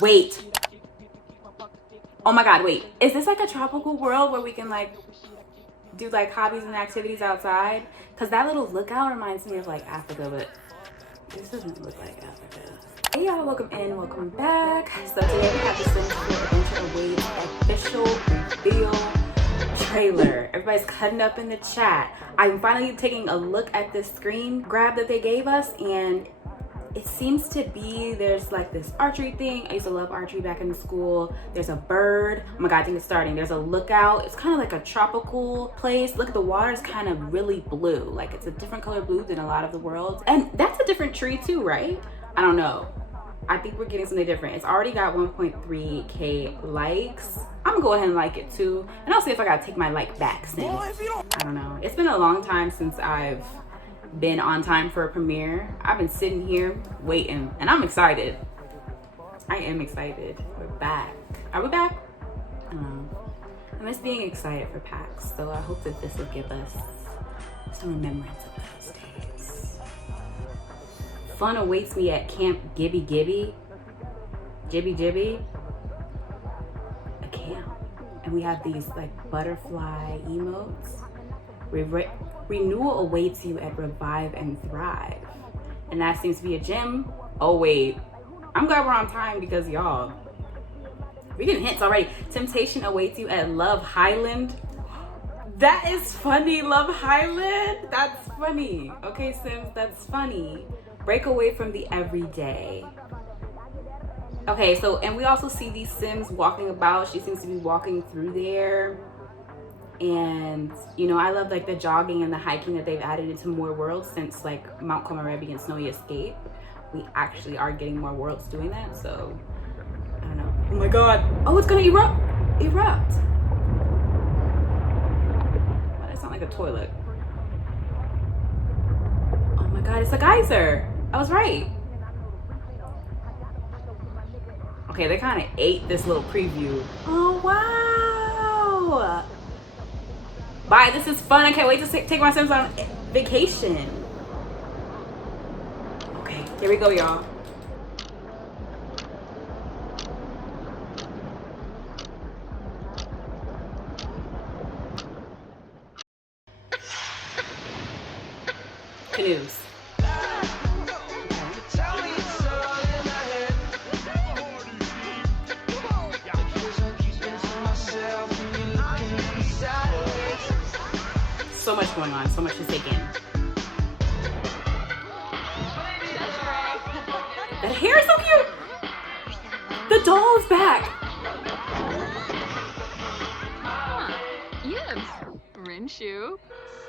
Wait. Oh my god, wait. Is this like a tropical world where we can like do like hobbies and activities outside? Because that little lookout reminds me of like Africa, but this doesn't look like Africa. Hey y'all, welcome in, welcome back. So today we have the Sims 4 Adventure Awaits official reveal trailer. Everybody's cutting up in the chat. I'm finally taking a look at this screen grab that they gave us, and it seems to be, there's like this archery thing. I used to love archery back in school. There's a bird. Oh my god, I think it's starting. There's a lookout. It's kind of like a tropical place. Look at the water, is kind of really blue. Like it's a different color blue than a lot of the worlds. And that's a different tree too, right? I don't know. I think we're getting something different. It's already got 1.3K likes. I'm gonna go ahead and like it too. And I'll see if I gotta take my like back since, I don't know. It's been a long time since I've been on time for a premiere. I've been sitting here waiting and I'm excited. I am excited. We're back. Are we back? I don't know. I miss being excited for PAX, so I hope that this will give us some remembrance of those days. Fun awaits me at Camp Gibby Gibby. Gibby Gibby. A camp. And we have these like butterfly emotes. Renewal awaits you at Revive and Thrive. And that seems to be a gym. Oh wait, I'm glad we're on time because y'all, we're getting hints already. Temptation awaits you at Love Highland. That is funny, Love Highland. That's funny. Okay, Sims, that's funny. Break away from the everyday. Okay, so, and we also see these Sims walking about. She seems to be walking through there. And you know, I love like the jogging and the hiking that they've added into more worlds since like Mount Komorebi and Snowy Escape. We actually are getting more worlds doing that, so I don't know. Oh my god. Oh, it's gonna erupt. Erupt. Why does it sound like a toilet? Oh my god, it's a geyser. I was right. Okay, they kind of ate this little preview. Oh wow. Bye, this is fun. I can't wait to take my Sims on vacation. Okay, here we go, y'all. Canoes. So much going on, so much to take in. That hair is so cute! The doll is back! Yes, Rinshu.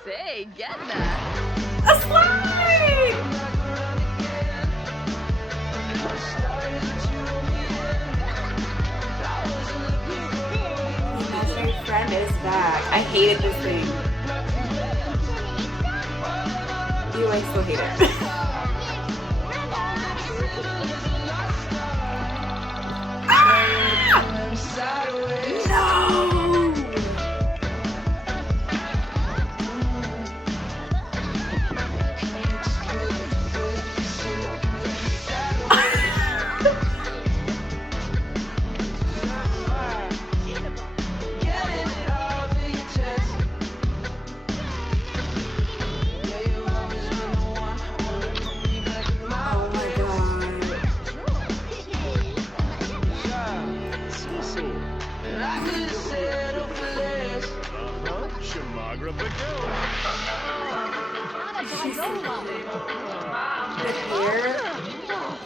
Say, get that. A slide! MINYONCHERIE friend is back. I hated this thing. Ew, I still hate it. Ah! No!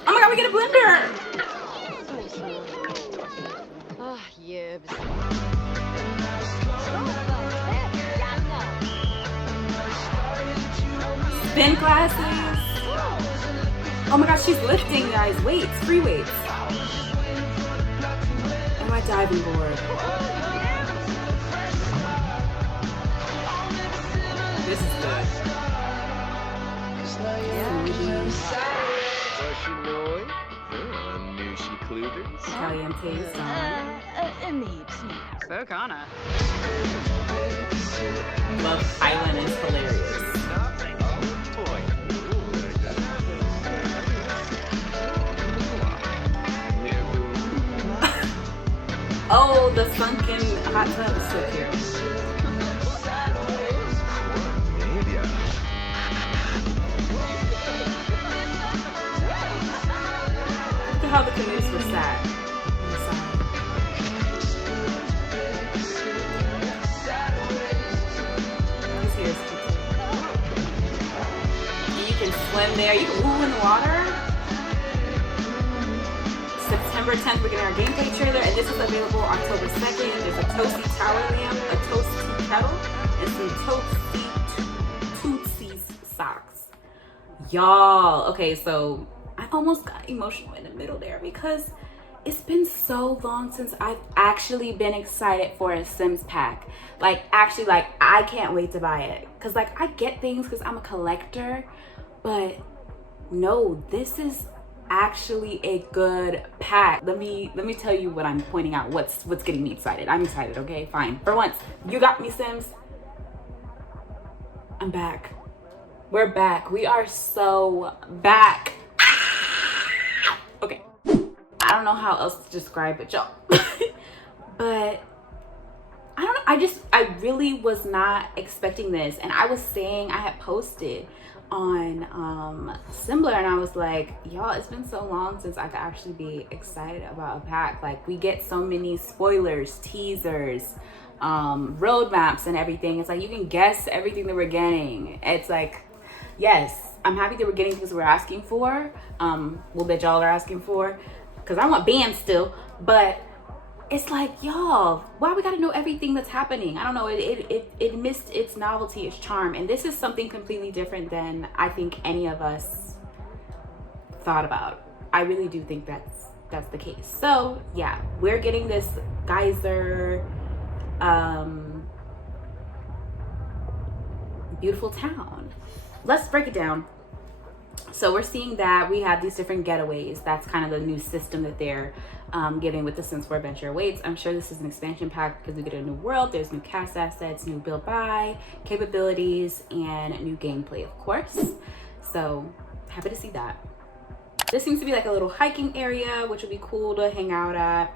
Oh my god, we get a blender! Ah, yibs. Spin classes. Oh my gosh, she's lifting, guys. Weights, free weights. Oh, my diving board. This is good. Caliente song. So Kana. Love Island is hilarious. Oh, the sunken hot tub is so cute. Look at how the canoes were sat. This here is cute. You can swim there. You can move in the water. September 10th, we're getting our gameplay trailer, and this is available October 2nd. There's a toasty tower lamp, a toasty kettle, and some Tootsie's socks. Y'all, okay, so I almost got emotional in the middle there because it's been so long since I've actually been excited for a Sims pack. Like, actually, like, I can't wait to buy it. Because, like, I get things because I'm a collector, but no, this is actually a good pack. Let me tell you what I'm pointing out, what's getting me excited. I'm excited, okay, fine. For once, you got me, Sims. I'm back. We're back. We are so back. Okay. I don't know how else to describe it, y'all. But I don't know. I really was not expecting this. And I was saying, I had posted on SIMBLR, and I was like, y'all, it's been so long since I could actually be excited about a pack. Like, we get so many spoilers, teasers, roadmaps and everything. It's like you can guess everything that we're getting. It's like, yes, I'm happy that we're getting things we're asking for, well, that y'all are asking for, because I want bands still. But it's like, y'all, why we gotta know everything that's happening? I don't know, it missed its novelty, its charm. And this is something completely different than I think any of us thought about. I really do think that's the case. So yeah, we're getting this geyser, beautiful town. Let's break it down. So we're seeing that we have these different getaways. That's kind of the new system that they're giving with the Sims 4 Adventure Awaits. I'm sure this is an expansion pack because we get a new world. There's new cast assets, new build buy capabilities, and new gameplay, of course. So happy to see that. This seems to be like a little hiking area, which would be cool to hang out at.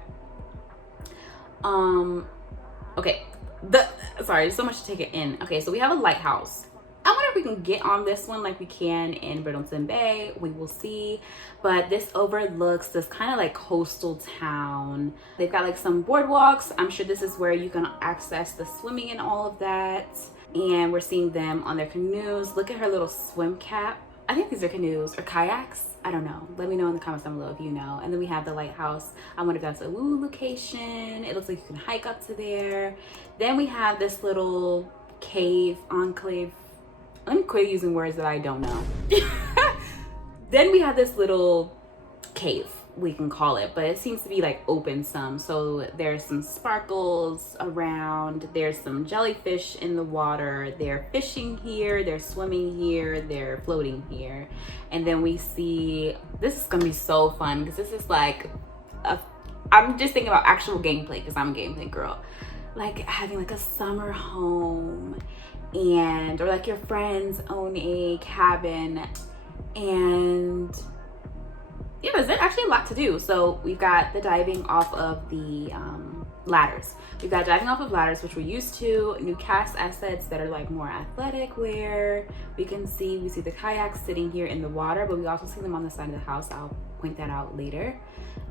Okay, sorry, there's so much to take it in. Okay, so we have a lighthouse. I wonder if we can get on this one like we can in Brittleston Bay. We will see. But this overlooks this kind of like coastal town. They've got like some boardwalks. I'm sure this is where you can access the swimming and all of that. And we're seeing them on their canoes. Look at her little swim cap. I think these are canoes or kayaks. I don't know. Let me know in the comments down below if you know. And then we have the lighthouse. I wonder if that's a woo location. It looks like you can hike up to there. Then we have this little cave enclave. Let me quit using words that I don't know. Then we have this little cave, we can call it, but it seems to be like open some. So there's some sparkles around, there's some jellyfish in the water, they're fishing here, they're swimming here, they're floating here. And then we see, this is gonna be so fun because this is like, I'm just thinking about actual gameplay because I'm a gameplay girl. Like having like a summer home, and or like your friends own a cabin, and yeah, there's actually a lot to do. So we've got the diving off of the ladders. We've got diving off of ladders, which we're used to. New cast assets that are like more athletic, where we see the kayaks sitting here in the water, but we also see them on the side of the house. I'll point that out later.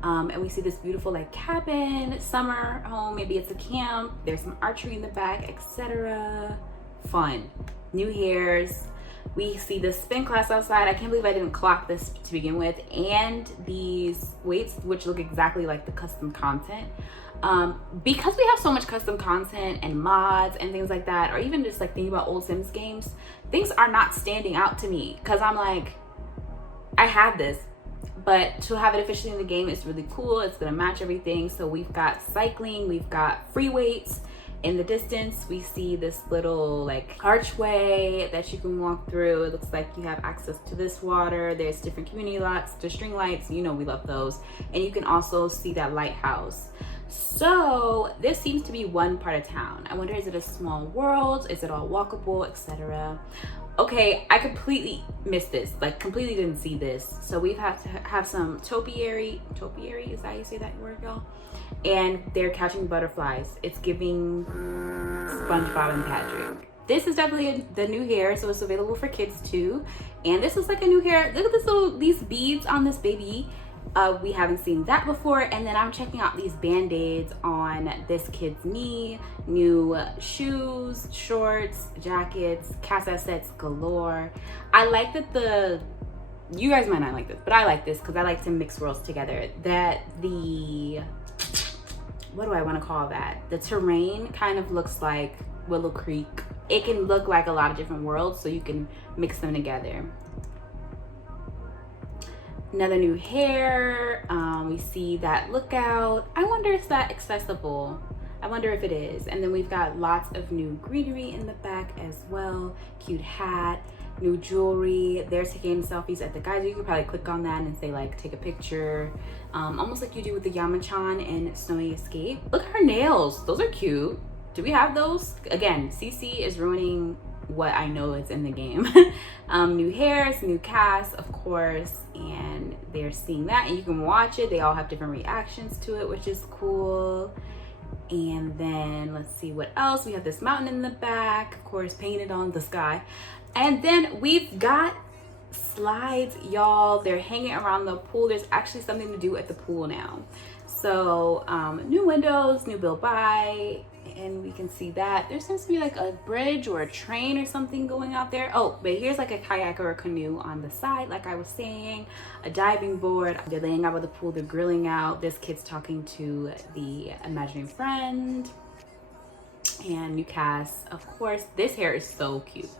And we see this beautiful like cabin, summer home, maybe it's a camp. There's some archery in the back, etc. Fun. New hairs. We see the spin class outside. I can't believe I didn't clock this to begin with. And these weights, which look exactly like the custom content. Because we have so much custom content and mods and things like that, or even just like thinking about old Sims games, things are not standing out to me because I'm like, I have this. But to have it officially in the game is really cool. It's gonna match everything. So we've got cycling, we've got free weights. In the distance, we see this little like archway that you can walk through. It looks like you have access to this water. There's different community lots, the string lights, you know we love those. And you can also see that lighthouse. So this seems to be one part of town. I wonder, is it a small world? Is it all walkable, etc.? Okay, I completely missed this. Like, completely didn't see this. So we've had to have some topiary. Topiary, is that how you say that word, y'all? And they're catching butterflies. It's giving SpongeBob and Patrick. This is definitely the new hair, so it's available for kids too. And this is like a new hair. Look at these beads on this baby. We haven't seen that before. And then I'm checking out these band-aids on this kid's knee. New shoes, shorts, jackets, cast sets galore. I like that you guys might not like this, but I like this because I like to mix worlds together. That what do I want to call that? The terrain kind of looks like Willow Creek. It can look like a lot of different worlds, so you can mix them together. Another new hair. We see that lookout. I wonder if that's accessible. I wonder if it is. And then we've got lots of new greenery in the back as well. Cute hat, new jewelry. They're taking selfies at the geyser. You could probably click on that and say like, take a picture. Almost like you do with the Yamachan in Snowy Escape. Look at her nails. Those are cute. Do we have those? Again, CC is ruining what I know is in the game. New hairs, new cast, of course, and they're seeing that, and you can watch it. They all have different reactions to it, which is cool. And then let's see what else. We have this mountain in the back, of course, painted on the sky. And then we've got slides, y'all. They're hanging around the pool. There's actually something to do at the pool now. So new windows, new build by, and we can see that there seems to be like a bridge or a train or something going out there. Oh, but here's like a kayak or a canoe on the side, like I was saying, a diving board. They're laying out by the pool, they're grilling out. This kid's talking to the imaginary friend, and new cast, of course. This hair is so cute,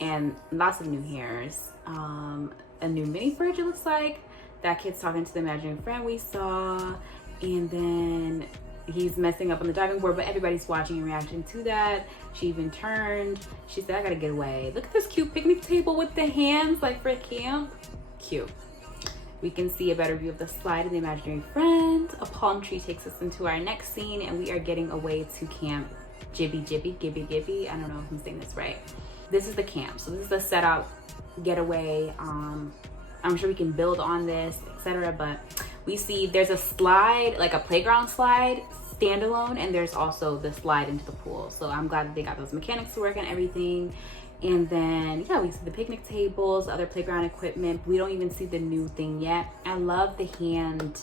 and lots of new hairs. A new mini fridge, it looks like. That kid's talking to the imaginary friend we saw, and then he's messing up on the diving board, but everybody's watching and reacting to that. She even turned. She said, I gotta get away. Look at this cute picnic table with the hands, like for camp. Cute. We can see a better view of the slide of the imaginary friend. A palm tree takes us into our next scene, and we are getting away to Camp Gibby. I don't know if I'm saying this right. This is the camp. So this is the set out getaway. I'm sure we can build on this, etc. But we see there's a slide, like a playground slide, standalone, and there's also the slide into the pool. So I'm glad that they got those mechanics to work and everything. And then yeah, we see the picnic tables, other playground equipment. We don't even see the new thing yet. I love the hand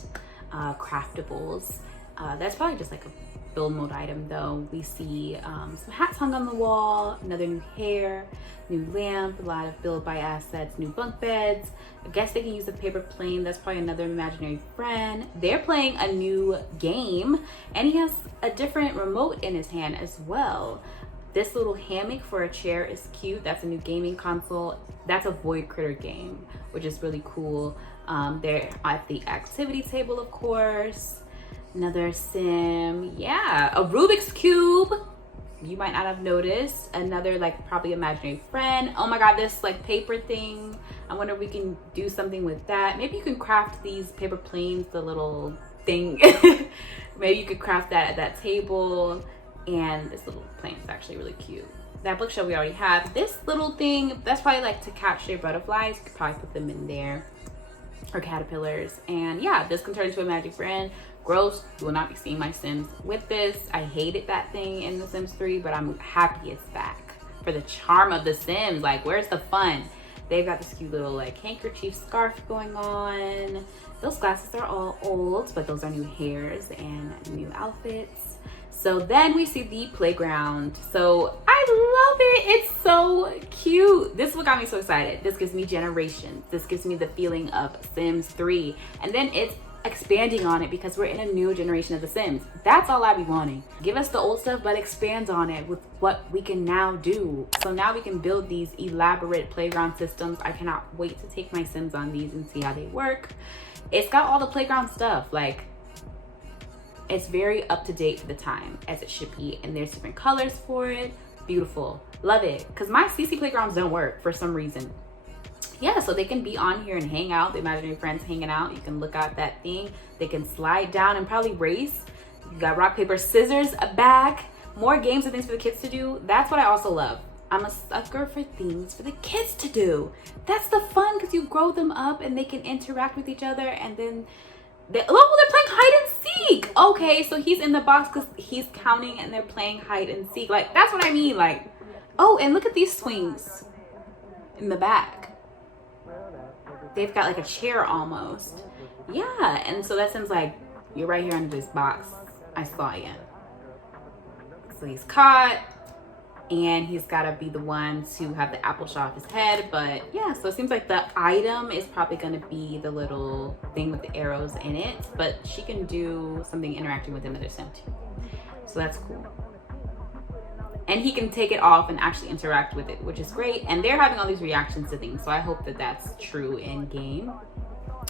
craftables. That's probably just like a build mode item though. We see some hats hung on the wall, another new hair, new lamp, a lot of build by assets, new bunk beds. I guess they can use a paper plane. That's probably another imaginary friend. They're playing a new game, and he has a different remote in his hand as well. This little hammock for a chair is cute. That's a new gaming console. That's a Void Critter game, which is really cool. They're at the activity table, of course. Another sim, yeah, a Rubik's Cube. You might not have noticed. Another like probably imaginary friend. Oh my God, this like paper thing. I wonder if we can do something with that. Maybe you can craft these paper planes, the little thing. Maybe you could craft that at that table. And this little plane is actually really cute. That bookshelf we already have. This little thing, that's probably like to catch their butterflies. You could probably put them in there. Or caterpillars. And yeah, this can turn into a magic friend. Gross, you will not be seeing my Sims with this. I hated that thing in The Sims 3, but I'm happy it's back for the charm of The Sims. Like, where's the fun? They've got this cute little like handkerchief scarf going on. Those glasses are all old, but those are new hairs and new outfits. So then we see the playground. So I love it. It's so cute. This is what got me so excited. This gives me generations. This gives me the feeling of Sims 3. And then it's expanding on it because we're in a new generation of The Sims. That's all I be wanting. Give us the old stuff, but expand on it with what we can now do. So now we can build these elaborate playground systems. I cannot wait to take my Sims on these and see how they work. It's got all the playground stuff. Like, it's very up to date for the time, as it should be. And there's different colors for it. Beautiful. Love it. Because my CC playgrounds don't work for some reason. Yeah, so they can be on here and hang out. The imaginary friends hanging out. You can look at that thing. They can slide down and probably race. You got rock, paper, scissors back. More games and things for the kids to do. That's what I also love. I'm a sucker for things for the kids to do. That's the fun, because you grow them up and they can interact with each other, and then they're playing hide and seek. Okay, so he's in the box because he's counting and they're playing hide and seek. Like, that's what I mean. Like, oh, and look at these swings in the back. They've got like a chair almost. Yeah, and so that seems like you're right here under this box. I saw you. So he's caught, and he's got to be the one to have the apple shot off his head. But yeah, so it seems like the item is probably going to be the little thing with the arrows in it, but she can do something interacting with another sim too. So that's cool. And he can take it off and actually interact with it, which is great. And they're having all these reactions to things, so I hope that that's true in game.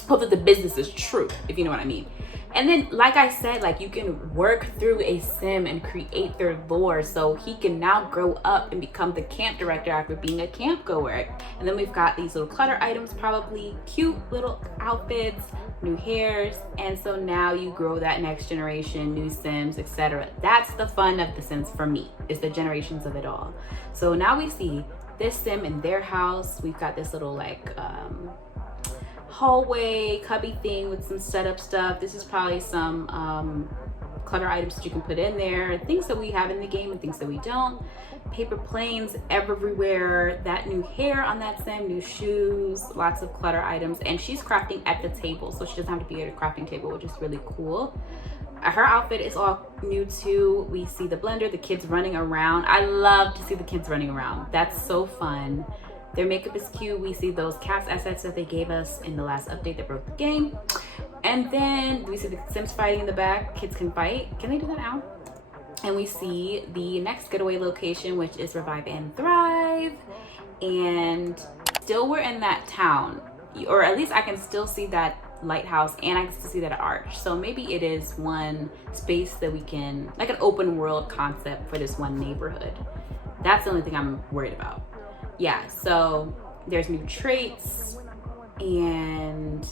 Hope that the business is true, if you know what I mean. And then, like I said, like, you can work through a sim and create their lore, so he can now grow up and become the camp director after being a camp goer. And then we've got these little clutter items, probably cute little outfits, new hairs, and so now you grow that next generation, new sims, etc. That's the fun of the sims for me, is the generations of it all. So now we see this sim in their house. We've got this little like hallway cubby thing with some setup stuff. This is probably some clutter items that you can put in there, things that we have in the game and things that we don't. Paper planes everywhere, that new hair on that sim, new shoes, lots of clutter items. And she's crafting at the table, so she doesn't have to be at a crafting table, which is really cool. Her outfit is all new too. We see the blender, the kids running around. I love to see the kids running around. That's so fun. Their makeup is cute. We see those cast assets that they gave us in the last update that broke the game. And then we see the Sims fighting in the back. Kids can fight. Can they do that now? And we see the next getaway location, which is Revive and Thrive. And still we're in that town. Or at least I can still see that lighthouse, and I can still see that arch. So maybe it is one space that we can, like an open world concept for this one neighborhood. That's the only thing I'm worried about. Yeah, so there's new traits, and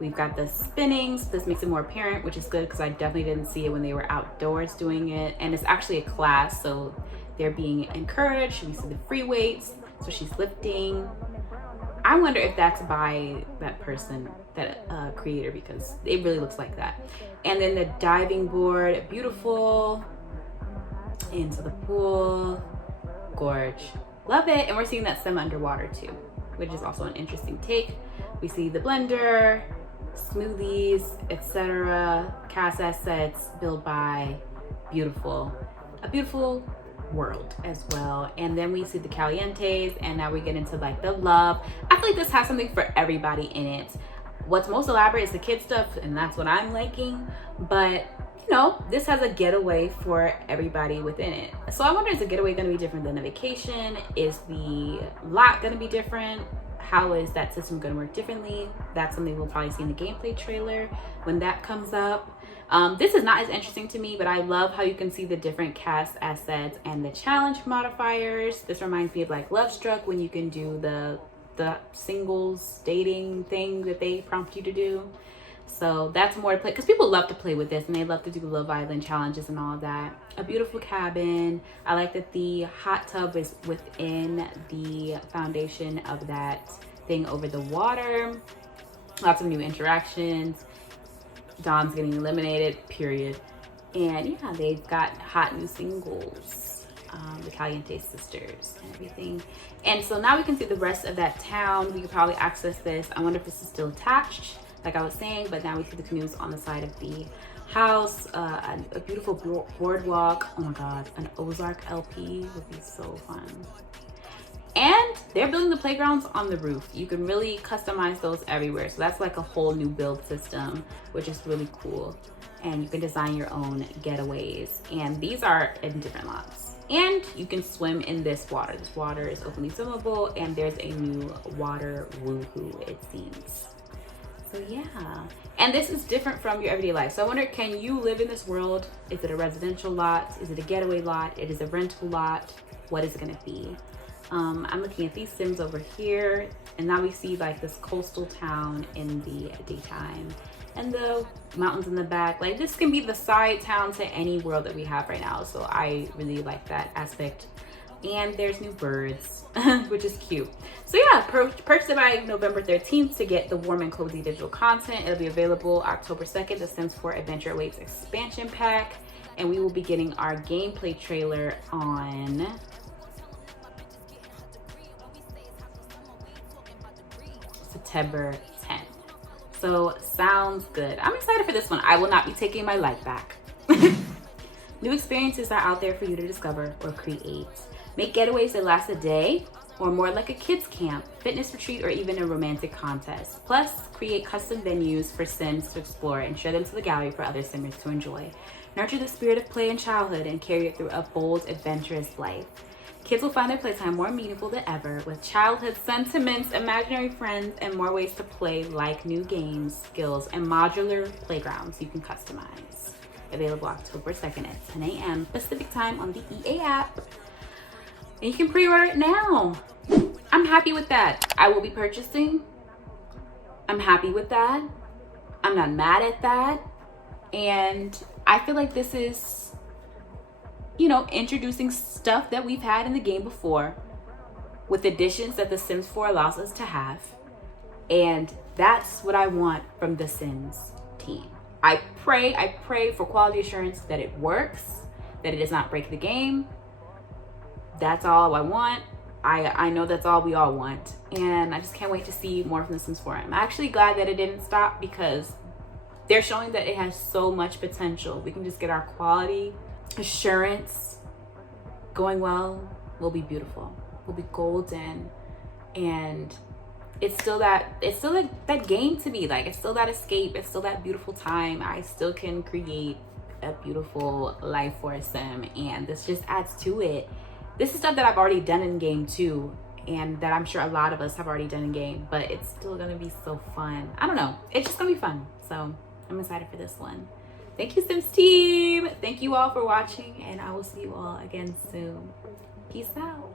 we've got the spinnings. This makes it more apparent, which is good because I definitely didn't see it when they were outdoors doing it. And it's actually a class, so they're being encouraged. We see the free weights, so she's lifting. I wonder if that's by that person, that creator, because it really looks like that. And then the diving board, beautiful. Into the pool, gorge. Love it. And we're seeing that sim underwater too, which is also an interesting take. We see the blender, smoothies, etc. Cast assets, build by, beautiful. A beautiful world as well. And then we see the calientes, and now we get into like the love. I feel like this has something for everybody in it. What's most elaborate is the kid stuff, and that's what I'm liking. But you know, this has a getaway for everybody within it. So I wonder, is the getaway going to be different than a vacation? Is the lot going to be different? How is that system going to work differently? That's something we'll probably see in the gameplay trailer when that comes up. This is not as interesting to me, but I love how you can see the different cast assets and the challenge modifiers. This reminds me of like Love Struck, when you can do the singles dating thing that they prompt you to do. So that's more to play, because people love to play with this and they love to do Love Island challenges and all of that. A beautiful cabin. I like that the hot tub is within the foundation of that thing over the water. Lots of new interactions. Dom's getting eliminated, period. And yeah, they've got hot new singles, the Caliente sisters and everything. And so now we can see the rest of that town. We could probably access this. I wonder if this is still attached, like I was saying, but now we see the canoes on the side of the house. A beautiful boardwalk. Oh my god, an Ozark LP would be so fun. And they're building the playgrounds on the roof. You can really customize those everywhere. So that's like a whole new build system, which is really cool. And you can design your own getaways. And these are in different lots. And you can swim in this water. This water is openly swimmable, and there's a new water woohoo, it seems. So yeah, and this is different from your everyday life. So I wonder, can you live in this world? Is it a residential lot? Is it a getaway lot? It is a rental lot? What is it gonna be? I'm looking at these sims over here, and now we see like this coastal town in the daytime and the mountains in the back. Like, this can be the side town to any world that we have right now. So I really like that aspect And there's new birds, which is cute. So yeah, purchase it by November 13th to get the warm and cozy digital content. It'll be available October 2nd. The Sims 4 Adventure Awaits expansion pack. And we will be getting our gameplay trailer on September 10th. So sounds good. I'm excited for this one. I will not be taking my life back. New experiences are out there for you to discover or create. Make getaways that last a day or more like a kids camp, fitness retreat, or even a romantic contest. Plus, create custom venues for Sims to explore and share them to the gallery for other Simmers to enjoy. Nurture the spirit of play and childhood and carry it through a bold, adventurous life. Kids will find their playtime more meaningful than ever with childhood sentiments, imaginary friends, and more ways to play, like new games, skills, and modular playgrounds you can customize. Available October 2nd at 10 a.m. Pacific time on the EA app. And you can pre-order it now. I'm happy with that. I will be purchasing. I'm happy with that. I'm not mad at that. And I feel like this is, you know, introducing stuff that we've had in the game before with additions that The Sims 4 allows us to have. And that's what I want from the Sims team. I pray for quality assurance that it works, that it does not break the game. That's all I want. I know that's all we all want. And I just can't wait to see more from The Sims 4. I'm actually glad that it didn't stop because they're showing that it has so much potential. We can just get our quality assurance going well. We'll be beautiful. We'll be golden. And it's still that game to me. Like, it's still that escape. It's still that beautiful time. I still can create a beautiful life for a Sim, and this just adds to it. This is stuff that I've already done in game too, and that I'm sure a lot of us have already done in game, but it's still gonna be so fun. I don't know. It's just gonna be fun. So I'm excited for this one. Thank you, Sims team. Thank you all for watching, and I will see you all again soon. Peace out.